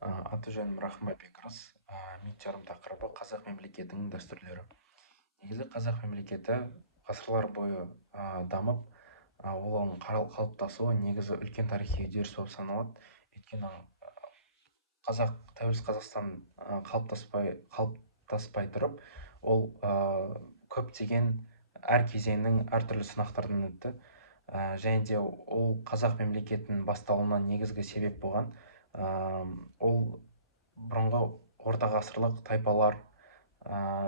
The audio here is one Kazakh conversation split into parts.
Аты-жөнім Рахымбек Рас. Мектебім тақырыбы қазақ мемлекетінің дәстүрлері. Негізі қазақ мемлекеті ғасырлар бойы дамып, ол оның қалыптасуы негізі үлкен тарихи үдеріс болып саналады. Өйткені тәуелсіз Қазақстан қалыптаспай тұрып, ол көптеген әр кезеңнің әртүрлі сынақтардан өтті. Және де ол қазақ мемлекетінің басталуына негізгі себеп болған ол бұрынғы орта ғасырлық тайпалар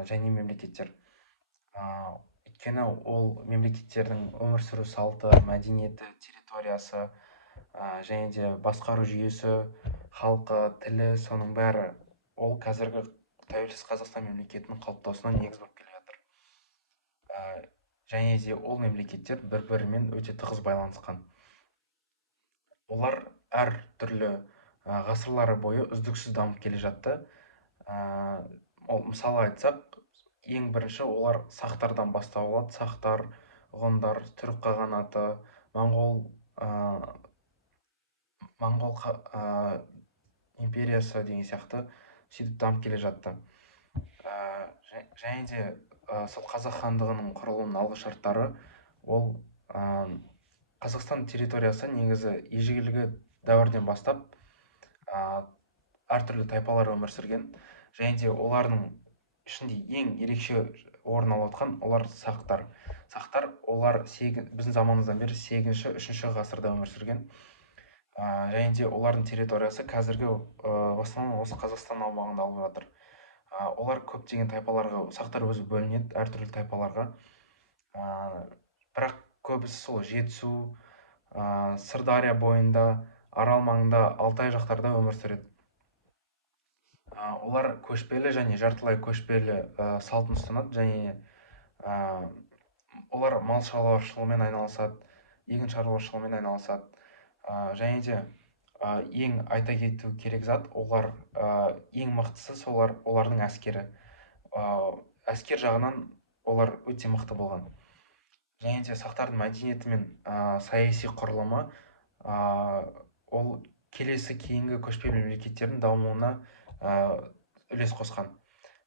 және мемлекеттер. Өйткені ол мемлекеттердің өмір сүру салты, мәдениеті, территориясы және де басқару жүйесі, халқы, тілі, соның бәрі ол қазіргі тәуелсіз Қазақстан мемлекетінің қалыптасуына негіз болып келе жатыр. Және де ол мемлекеттер бір-бірімен өте тығыз байланысқан. Олар әр түрлі ғасырлары бойы үздіксіз дамып келе жатты. Мысалы айтсақ, ең бірінші олар сақтардан бастау сақтар, ғұндар, түрік қағанаты, моңғол империясы деген сияқты сөйтіп дамып келе жатты. Және де сол қазақ хандығының құрылуының алғышарттары ол Қазақстан территориясы негізі ежелгі дәуірден бастап әртүрлі тайпалар өмір сүрген. Және де олардың ішінде ең ерекше орын алып отқан олар сақтар. Сақтар олар біздің заманымыздан бері 8-3 ғасырда өмір сүрген. Және де олардың территориясы қазіргі в основном осы Қазақстан аумағында алып жатыр. Олар көптеген тайпаларға, сақтар өзі бөлінеді әртүрлі тайпаларға. Бірақ көбісі сол Жетісу, Сырдария бойында, Арал маңында, Алтай жақтарда өмір сүреді. Олар көшпелі және жартылай көшпелі салтын ұстанады, және олар мал шаруашылығымен айналысады, егін шаруашылығымен айналысады. Және де ең айта кету керек зат, олар ең мықтысы олардың әскері. Әскер жағынан олар өте мықты болған. Және де сақтардың мәдениеті мен саяси құрылымы ол келесі кейінгі көшпелі мемлекеттердің дамуына үлес қосқан.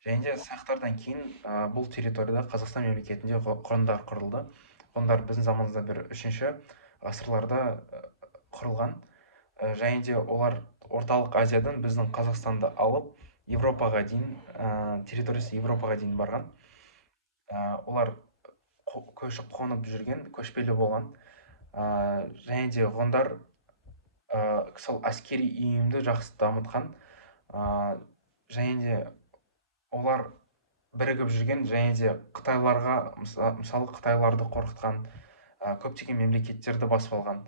Және де сақтардан кейін бұл территорияда Қазақстан мемлекетінде ғұндар құрылды. Ғұндар біздің заманымыздан бері 3-ші ғасырларда құрылған. Және де олар орталық Азиядан біздің Қазақстанды алып, Европаға дейін, территориясы Европаға дейін барған. Олар көшіп қонып жүрген, көшпелі болған. Және де ғұндар сол әскери үйімді жақсы дамытқан. Және де олар бірігіп жүрген, және де қытайларға, мысалы қытайларды қорқытқан, көптеген мемлекеттерді басып алған.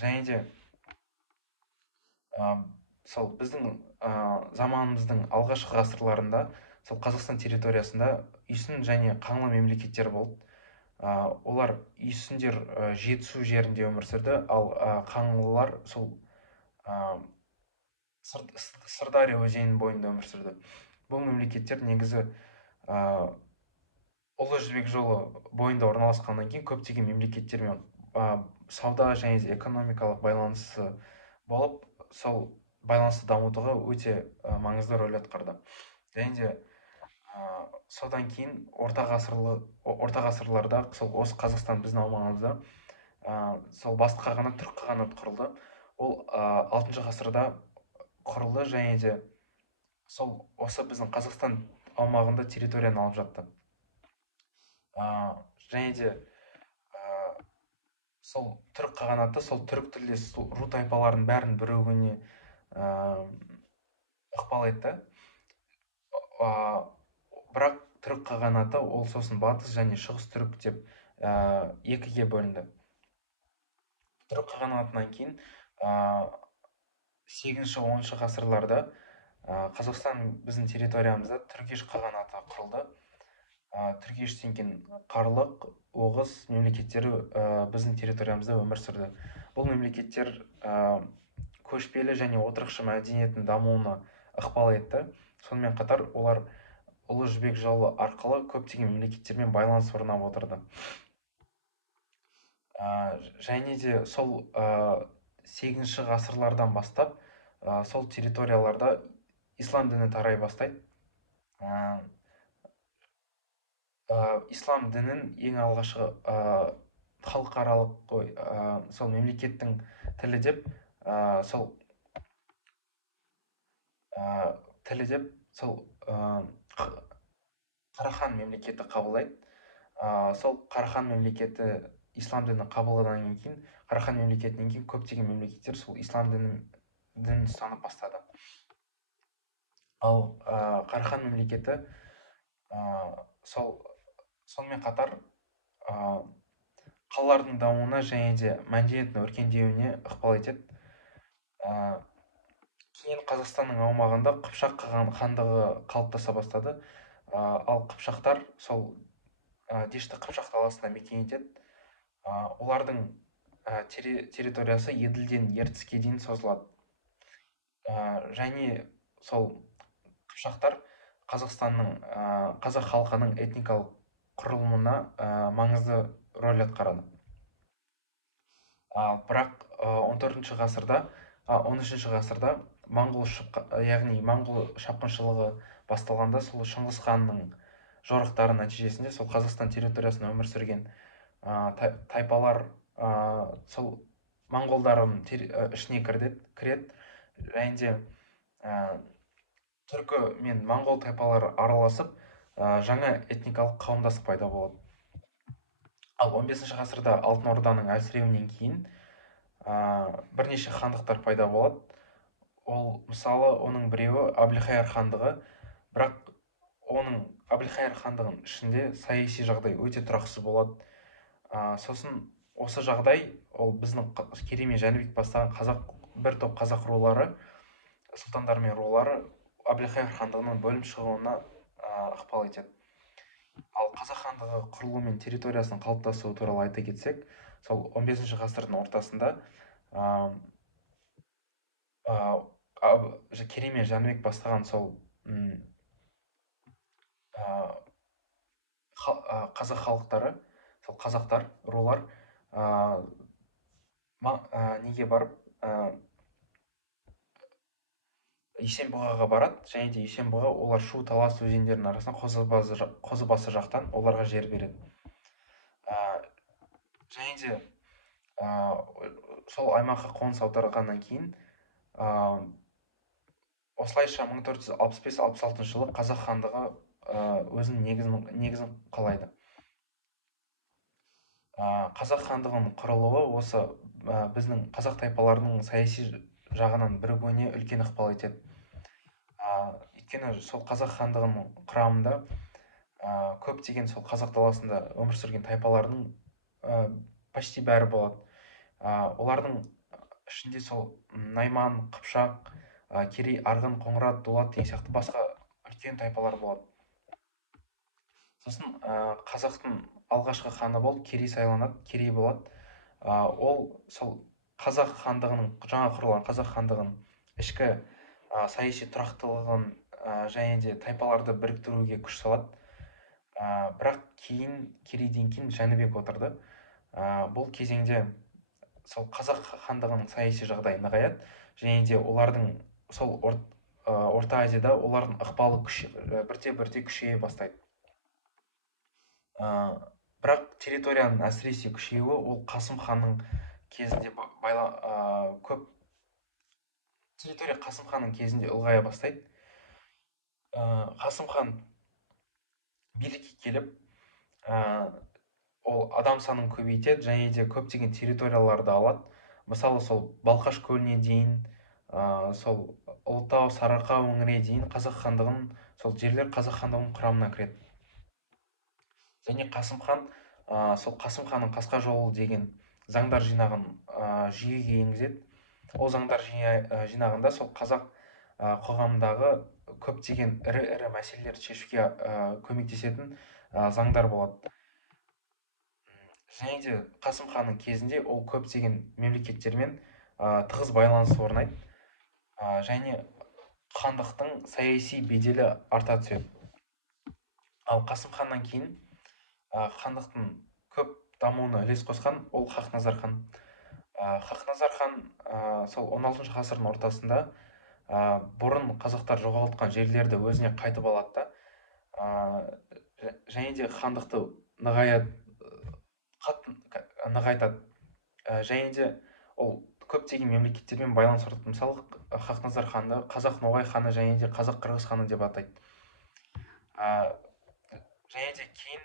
Және де сол біздің заманымыздың алғашқы ғасырларында сол Қазақстан территориясында үйсін және қаңлы мемлекеттер болды. Олар үйсіндер Жетісу жерінде өмір сүрді, ал қаңлылар сол Сырдария өзенінің бойында өмір сүрді. Бұл мемлекеттер негізі Ұлы Жібек жолы бойында орналасқаннан кейін көптеген мемлекеттермен сауда және экономикалық байланысы болып, сол байланысты дамытуға өте маңызды рөл атқарды. Және де содан кейін орта ғасырларда сол осы Қазақстан біздің аумағымызда сол басты қағанат, түрік қағанат құрылды. Ол 6-шы ғасырда құрылды, және де сол осы біздің Қазақстан аумағында территорияны алып жатты. Және де сол түрік қағанаты сол түрік тілдес ру тайпалардың бәрін бірігуіне ықпал етті. Бірақ түрік қағанаты ол сосын батыс және шығыс түрік деп екіге бөлінді. Түрік қағанатынан кейін 8-10 ғасырларда Қазақстан біздің территориямызда Түргеш қағанаты құрылды. Түргештен кейін Қарлық, Оғыз мемлекеттері біздің территориямызда өмір сүрді. Бұл мемлекеттер көшпелі және отырықшы мәдениеттің дамуына ықпал етті. Сонымен қатар олар Ұлы Жібек жолы арқылы көптеген мемлекеттермен байланыс орнап отырды. Және де сол 8-ші ғасырлардан бастап сол территорияларда ислам діні тарай бастайды. Ислам дінін ең алғашқы халықаралық сол мемлекеттің тілі деп сол тілі деп сол Қарахан мемлекеті қабылдайды. Сол Қарахан мемлекеті ислам дінін қабылдағаннан кейін, Қарахан мемлекетінен кейін көптеген мемлекеттер сол ислам дінін ұстанып бастады. Ал Қарахан мемлекеті сонымен қатар қалалардың дамуына және де мәдениеттің өркендеуіне ықпал етеді. Кейін Қазақстанның аумағында Қыпшақ хандығы қалыптаса бастады. Ал қыпшақтар сол дешті Қыпшақ даласында мекен етеді. Олардың территориясы Еділден Ертіске дейін созылады. Және сол қыпшақтар Қазақстанның қазақ халқының этникалық құрылымына маңызды рөл атқарады. Бірақ 13 ғасырда яғни моңғол шапқыншылығы басталғанда, сол Шыңғыс ханның жорықтары нәтижесінде сол Қазақстан территориясында өмір сүрген тайпалар сол моңғолдардың ішіне кіреді. Және де түркі мен моңғол тайпалары араласып, жаңа этникалық қауымдастық пайда болады. Ал 15 ғасырда Алтын Орданың әлсіреуінен кейін бірнеше хандықтар пайда болады. Ол мысалы оның біреуі Әбілхайыр хандығы, бірақ оның Әбілхайыр хандығының ішінде саяси жағдай өте тұрақсыз болады. Сосын осы жағдай ол біздің Керей мен Жәнібек бастаған бір топ қазақ рулары, сұлтандар мен рулары Әбілхайыр хандығынан бөлініп шығуына ықпал етеді. Ал қазақ хандығы құрылуы мен территориясының қалыптасуы туралы айта кетсек, сол 15 ғасырдың ортасында Керей мен Жәнібек бастаған сол қазақ халықтары, сол қазақтар, рулар неге барып Есенбұғаға барады, және де Есенбұға олар Шу Талас өзендерінің арасынан Қозыбасы жақтан оларға жер береді. Және де сол аймаққа қоныс аударғаннан кейін осылайша 1465-66 жылы қазақ хандығы өзінің негізін қалайды. Қазақ хандығының құрылуы осы біздің қазақ тайпаларының саяси жағынан бірігуіне үлкен ықпал етеді. Өйткені сол қазақ хандығының құрамында көптеген сол қазақ даласында өмір сүрген тайпалардың почти бәрі болады. Олардың ішінде сол Найман, Қыпшақ, Керей, Арғын, Қоңырат, Дулат деген сияқты басқа үлкен тайпалар болады. Сосын қазақтың алғашқы ханы болып Керей сайланады, Керей болады. Ол сол қазақ хандығының, жаңа құрылған қазақ хандығының ішкі саяси тұрақтылығын және де тайпаларды біріктіруге күш салады. Бірақ Керейден кейін Жәнібек отырды. Бұл кезеңде сол қазақ хандығының саяси жағдайы нығаяды, және де олардың сол Орта Азияда олардың ықпалы бірте-бірте күшейе бастайды. Бірақ территорияның әсіресе күшеюі ол Қасым ханның кезінде территория Қасым ханның кезінде ұлғая бастайды. Қасым хан билікке келіп, ол адам санын көбейтеді, және де көптеген территорияларды алады. Мысалы, сол Балқаш көліне дейін, сол Ұлытау, Сарыарқа өңіріне дейін сол жерлер қазақ хандығының құрамына кіреді. Және Қасым хан сол Қасым ханның қасқа жолы деген заңдар жинағын жүйеге енгізеді. Ол заңдар жинағында сол қазақ қоғамындағы көптеген ірі мәселелерді шешуге көмектесетін заңдар болады. Және де Қасым ханның кезінде ол көптеген мемлекеттермен тығыз байланыс орнайды. Және хандықтың саяси беделі арта түседі. Ал Қасым ханнан кейін хандықтың көп дамуына үлес қосқан ол Хақназар хан. Хақназар хан сол 16 ғасырдың ортасында бұрын қазақтар жоғалтқан жерлерді өзіне қайтып алады да, және де хандықты нығайтады. Және де ол көптеген мемлекеттермен байланыс орнатады. Мысалы, Хақназар ханды қазақ ноғай ханы және де қазақ қырғыз ханы деп атайды. Және де кейін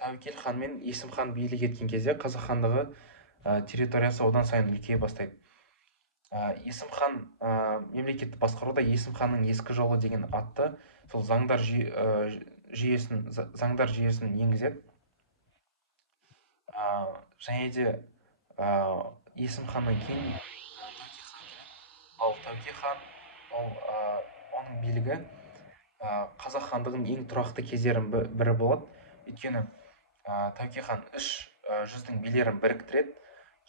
тәуекел хан мен есім хан билік еткен кезде қазақ хандығы территориясы одан сайын үлкейе бастайды. Есім хан мемлекетті басқаруда есім ханның ескі жолы деген атты сол заңдар жүйесін енгізеді. Және де есім ханнан кейін тәуке хан келеді. Ал тәуке хан оның билігі қазақ хандығының ең тұрақты кездерінің бірі болады. Өйткені тәуке хан үш жүздің билерін біріктіреді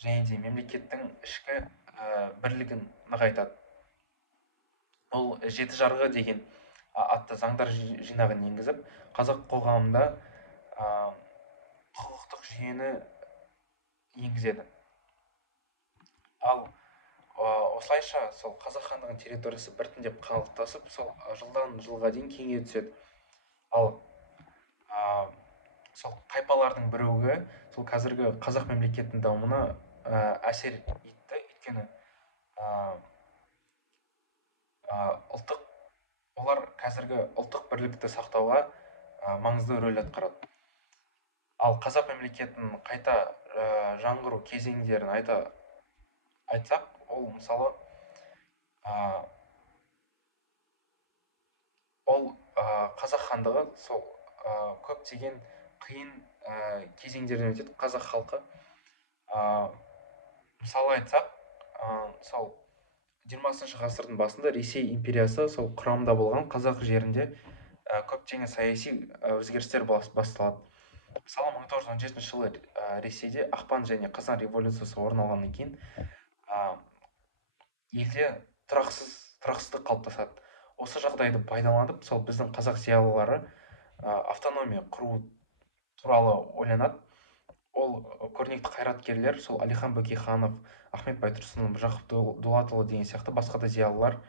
және де мемлекеттің ішкі бірлігін нығайтады. Ол жеті жарғы деген атты заңдар жинағын енгізіп, қазақ қоғамында құқықтық жүйені енгізеді. Ал осылайша сол қазақ хандығының территориясы біртіндеп қалыптасып, сол жылдан жылға дейін кеңейе түседі. Ал сол тайпалардың бірігуі сол қазіргі қазақ мемлекетінің дамуына әсер етті. Өйткені олар қазіргі ұлттық бірлікті сақтауға маңызды рөл атқарады. Ал қазақ мемлекетінің қайта жаңғыру кезеңдерін айтсақ, ол мысалы ол қазақ хандығы сол көптеген қиын кезеңдерден өтеді. Қазақ халқы мысалы айтсақ, сол 20 ғасырдың басында Ресей империясы сол құрамында болған қазақ жерінде көптеген саяси өзгерістер басталады. Мысалы, 1917 жылы Ресейде ақпан және қазан революциясы орын алғаннан кейін елде тұрақсыздық қалыптасады. Осы жағдайды пайдаланып, сол біздің қазақ зиялылары автономия құру туралы ойланады. Ол көрнекті қайраткерлер, сол Әлихан Бөкейханов, Ахмет Байтұрсынов, Жақып Дулатұлы деген сияқты басқа да зиялылар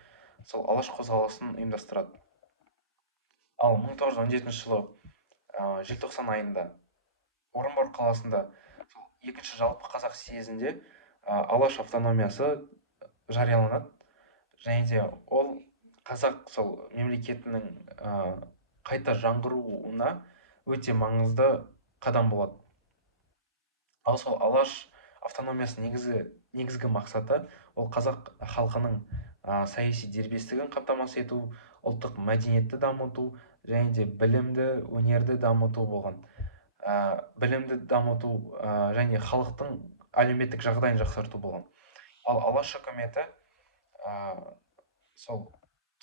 сол алаш қозғалысын ұйымдастырады. Ал 1917 жылы желтоқсан айында Орынбор қаласында екінші жалпы қазақ съезінде алаш автономиясы жарияланады. Және де ол қазақ сол мемлекетінің қайта жаңғыруына өте маңызды қадам болады. Ал сол алаш автономиясының негізгі мақсаты ол қазақ халқының саяси дербестігін қамтамасыз ету, ұлттық мәдениетті дамыту және де білімді, өнерді дамыту болған. Білімді дамыту және халықтың әлеуметтік жағдайын жақсарту болған. Ал алаш үкіметі сол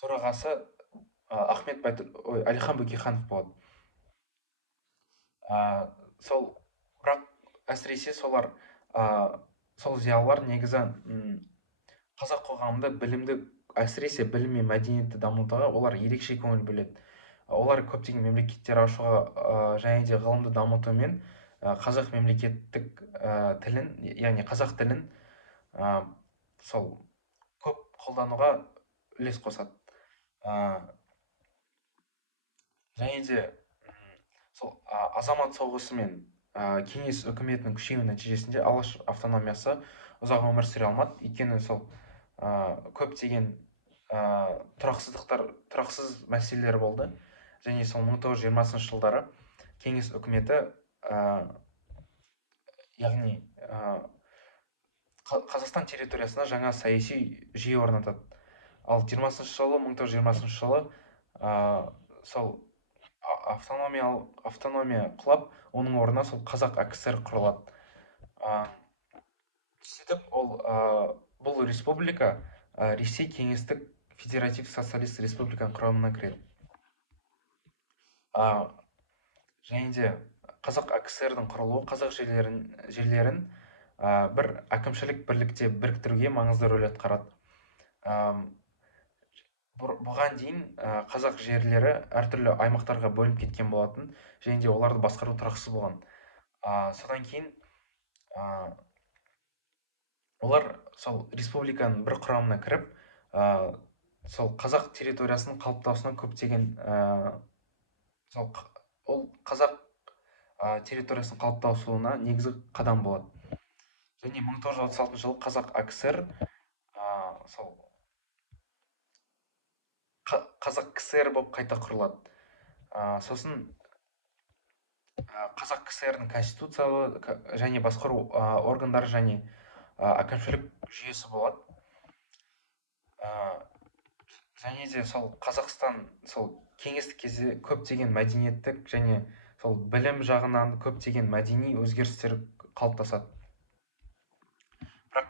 төрағасы Әлихан Бөкейханов болады. Сол бірақ әсіресе сол зиялылар негізі қазақ қоғамында әсіресе білім мен мәдениетті дамытуға олар ерекше көңіл бөледі. Олар көптеген мемлекеттер ашуға және де ғылымды дамытумен қазақ мемлекеттік тілін, яғни қазақ тілін сол көп қолдануға үлес қосады. Және де сол азамат соғысы мен кеңес үкіметінің күшеюі нәтижесінде алаш автономиясы ұзақ өмір сүре алмады. Өйткені сол көптеген тұрақсыз мәселелер болды. Және сол 1920 жылдары кеңес үкіметі, яғни Қазақстан территориясына жаңа саяси жүйе орнатады. Ал 1920 жылы сол автономия құлап, оның орнына сол қазақ АКСР құрылады. Сөйтіп, бұл республика Ресей кеңестік федератив социалист республиканың құрамына кіреді. Және де қазақ АКСР-дің құрылуы қазақ жерлерін бір әкімшілік бірлікте біріктіруге маңызды рөл атқарады. Бұған дейін қазақ жерлері әртүрлі аймақтарға бөлініп кеткен болатын, және де оларды басқару тұрақсыз болған. Содан кейін олар сол республиканың бір құрамына кіріп, сол қазақ территориясының қалыптасуына көптеген сол ол қазақ территориясының қалыптасуына негізгі қадам болады. Және 1936 жылы қазақ АКСР сол қазақ КСР болып қайта құрылады. Сосын қазақ КСР-ның конституциялы және басқару органдары және әкімшілік жүйесі болады. Және де сол Қазақстан сол кеңестік кезде көптеген мәдениеттік және сол білім жағынан көптеген мәдени өзгерістер қалыптасады. Бірақ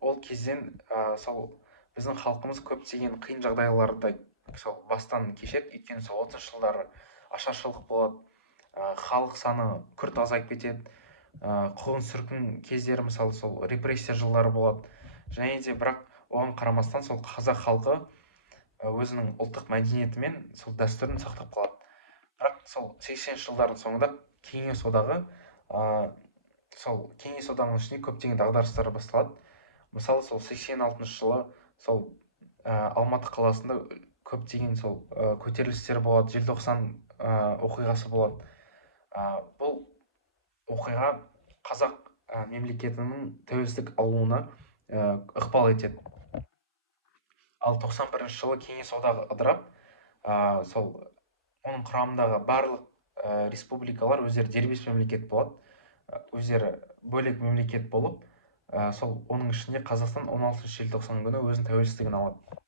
ол кезден сол біздің халқымыз көптеген қиын жағдайларды сол бастан кешеді. Өйткені сол 30 жылдары ашаршылық болады, халық саны күрт азайып кетеді, қуғын сүргін кездері мысалы сол репрессия жылдары болады. Және де бірақ оған қарамастан сол қазақ халқы өзінің ұлттық мәдениеті мен сол дәстүрін сақтап қалады. Бірақ сол 80-ші жылдардың соңында кеңес одағы сол кеңес одағының ішінде көптеген дағдарыстар басталады. Мысалы сол 86 жылы сол Алматы қаласында көптеген сол көтерілістер болады, желтоқсан оқиғасы болады. Бұл оқиға қазақ мемлекетінің тәуелсіздік алуына ықпал етеді. Ал 91 жылы кеңес одағы ыдырап, сол оның құрамындағы барлық республикалар өздері дербес мемлекет болады, өздері бөлек мемлекет болып, сол оның ішінде Қазақстан 16 желтоқсан күні өзінің тәуелсіздігін алады.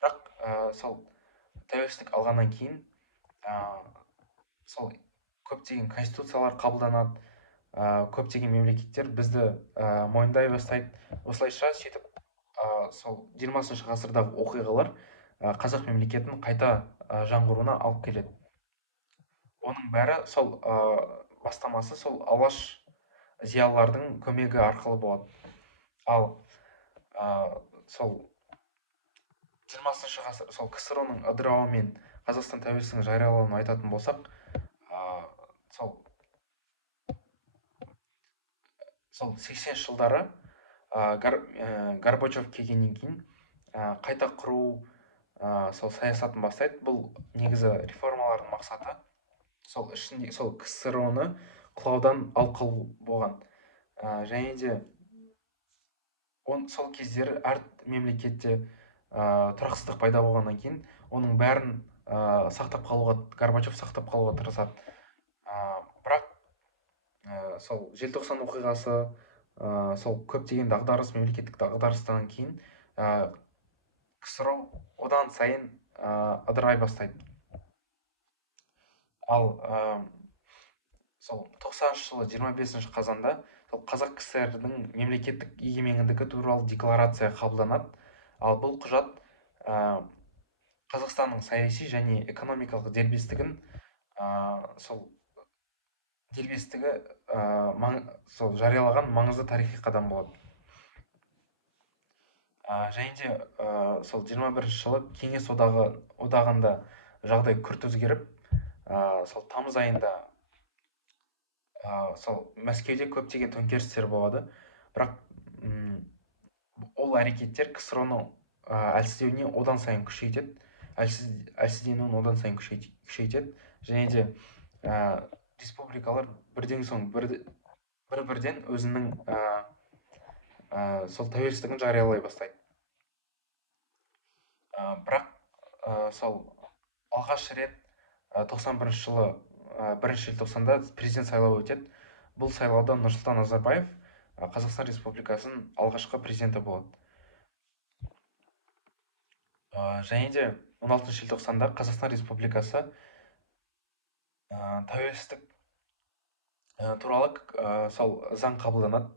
Бірақ сол тәуелсіздік алғаннан кейін сол көптеген конституциялар қабылданады, көптеген мемлекеттер бізді мойындай бастайды. Осылайша сөйтіп сол 20 ғасырдағы оқиғалар қазақ мемлекетінің қайта жаңғыруына алып келеді. Оның бәрі сол бастамасы сол алаш зиялылардың көмегі арқылы болады. Ал сол 20 ғасыр сол КСР-ның ыдырауы мен Қазақстан тәуелсіздігін жариялауын айтатын болсақ, сол 80 жылдары Горбачев келгеннен кейін қайта құру сол саясатын бастайды. Бұл негізі реформалардың мақсаты сол ішінде сол КСР-ны құлаудан алып қалу болған. Және де сол кездері әр мемлекетте тұрақсыздық пайда болғаннан кейін оның бәрін сақтап қалуға Горбачев сақтап қалуға тырысады. Бірақ сол желтоқсан оқиғасы сол көптеген дағдарыс, мемлекеттік дағдарыстан кейін КСР одан сайын ыдырай бастайды. Ал сол 90 жылы 25 қазанда сол қазақ КСР-дің мемлекеттік егемендігі туралы декларация қабылданады. Ал бұл құжат Қазақстанның саяси және экономикалық дербестігін сол дербестігі сол жариялаған маңызды тарихи қадам болады. Және де сол 21 жылы кеңес одағында жағдай күрт өзгеріп, сол тамыз айында сол Мәскеуде көптеген төңкерістер болады. Бірақ ол әрекеттер КСР-ны әлсіздеуіне одан сайын күшейтеді, әлсізденуін одан сайын күшейтеді. Және де республикалар бірден соң бір-бірден өзінің сол тәуелсіздігін жариялай бастайды. Бірақ сол алғаш рет 91 жылы 1 желтоқсанда президент сайлауы өтеді. Бұл сайлауда Нұрсұлтан Назарбаев Қазақстан Республикасының алғашқы президенті болады. Және де 16 желтоқсанда Қазақстан Республикасы тәуелсіздік туралы сол заң қабылданады.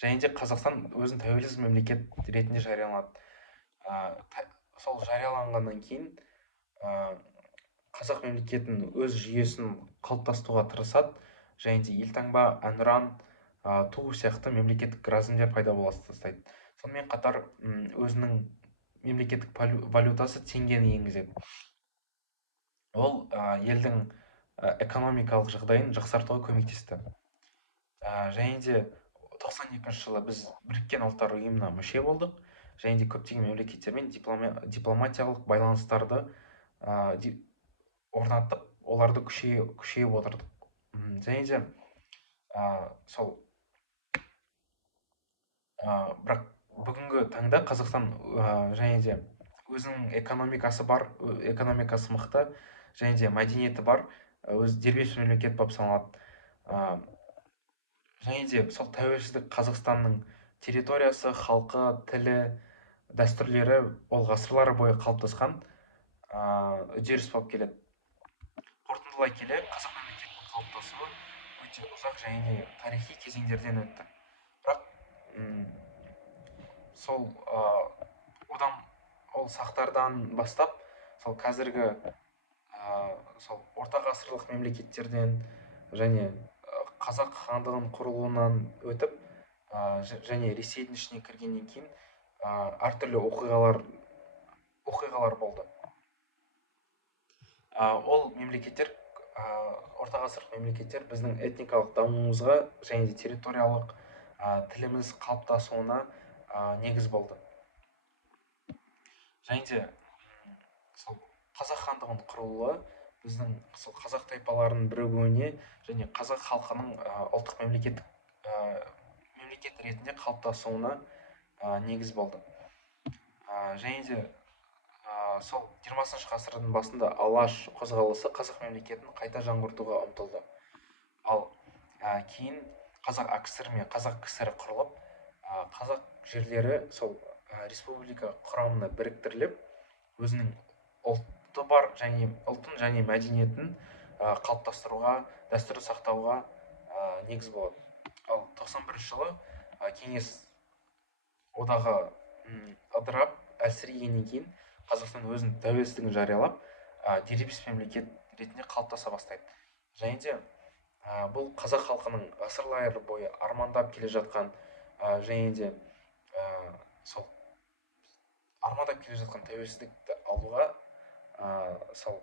Және де Қазақстан өзін тәуелсіз мемлекет ретінде жарияланады. Сол жарияланғаннан кейін қазақ мемлекетінің өз жүйесін қалыптастыруға тырысады. Және де елтаңба, әнұран, ту сияқты мемлекеттік рәсімдер пайда бола бастайды. Сонымен қатар өзінің мемлекеттік валютасы теңгені енгізеді. Ол елдің экономикалық жағдайын жақсартуға көмектесті. Және де 92 жылы біз Біріккен ұлттар ұйымына мүше болдық. және де көптеген мемлекеттермен дипломатиялық байланыстарды орнаттып, оларды күшейіп отырдық. Және де сол бірақ бүгінгі таңда Қазақстан және де өзінің экономикасы бар, экономикасы мықты, және де мәдениеті бар, өз дербес мемлекет болып саналады. Және де сол тәуелсіздік Қазақстанның территориясы, халқы, тілі, дәстүрлері ол ғасырлар бойы қалыптасқан үдеріс болып келеді. Қорытындылай келе, қазақ мемлекетінің қалыптасуы өте ұзақ және тарихи кезеңдерден өтті. Бірақ сол одан ол сақтардан бастап сол қазіргі сол орта ғасырлық мемлекеттерден және қазақ хандығының құрылуынан өтіп және Ресейдің ішіне кіргеннен кейін әртүрлі оқиғалар болды. Ол мемлекеттер, орта ғасырлық мемлекеттер біздің этникалық дамуымызға және де территориялық тіліміз қалыптасуына негіз болды. Және де сол қазақ хандығының құрылуы біздің сол қазақ тайпаларының бірігуіне және қазақ халқының ұлттық мемлекет ретінде қалыптасуына негіз болды. Және де сол 20 ғасырдың басында алаш қозғалысы қазақ мемлекетін қайта жаңғыртуға ұмтылды. Ал кейін қазақ АКСР мен қазақ КСР құрылып, қазақ жерлері сол республика құрамына біріктіріліп, өзінің ұлты бар және ұлтын және мәдениетін қалыптастыруға, дәстүрді сақтауға негіз болады. Ал 91 жылы кеңес одағы ыдырап, әлсірегеннен кейін Қазақстан өзінің тәуелсіздігін жариялап, дербес мемлекет ретінде қалыптаса бастайды. Және де бұл қазақ халқының ғасырлар бойы армандап келе жатқан және де сол армандап келе жатқан тәуелсіздікті алуға сол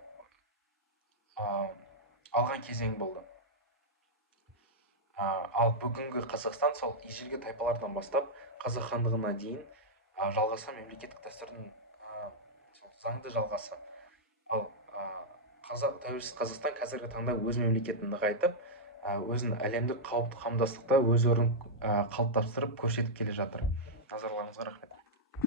алған кезең болды. Ал бүгінгі Қазақстан сол ежелгі тайпалардан бастап қазақ хандығына дейін жалғасқан мемлекеттік дәстүрдің заңды жалғасы. Ал тәуелсіз Қазақстан қазіргі таңда өз мемлекетін нығайтып, өзін әлемдік қауіпті қауымдастықта өз орнын қалыптастырып көрсетіп келе жатыр. Назарларыңызға рахмет.